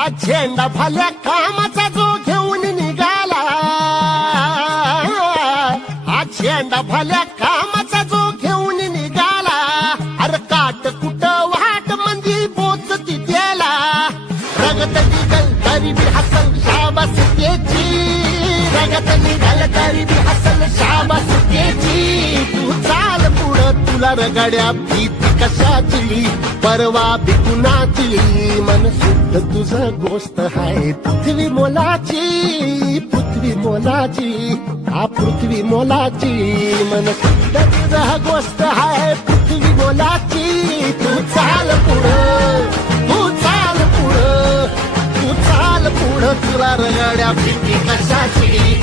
आज झेंडा भल्या कामाचा जो घेऊन निघाला, आज झेंडा भल्या कामाचा जो घेऊन निघाला, अरे काट कुट वाट मंदी बोचती त्याला, रगत निघल तरी बी हसल शाबास त्याची, रगत निघल तरी बी हसल शाबास त्याची. तू चाल पुढं तुला रगड्या भीती कशाची, परवा बी कुणाची, मन शुद्ध तुझं गोष्ट हाय पृथ्वी मोलाची, पृथ्वी मोलाची, हा पृथ्वी मोलाची, मन शुद्ध तुझं गोष्ट हाय पृथ्वी मोलाची. तू चाल पुढं, तू चाल पुढं, तू चाल पुढं तुला रगड्या भीती कशाची.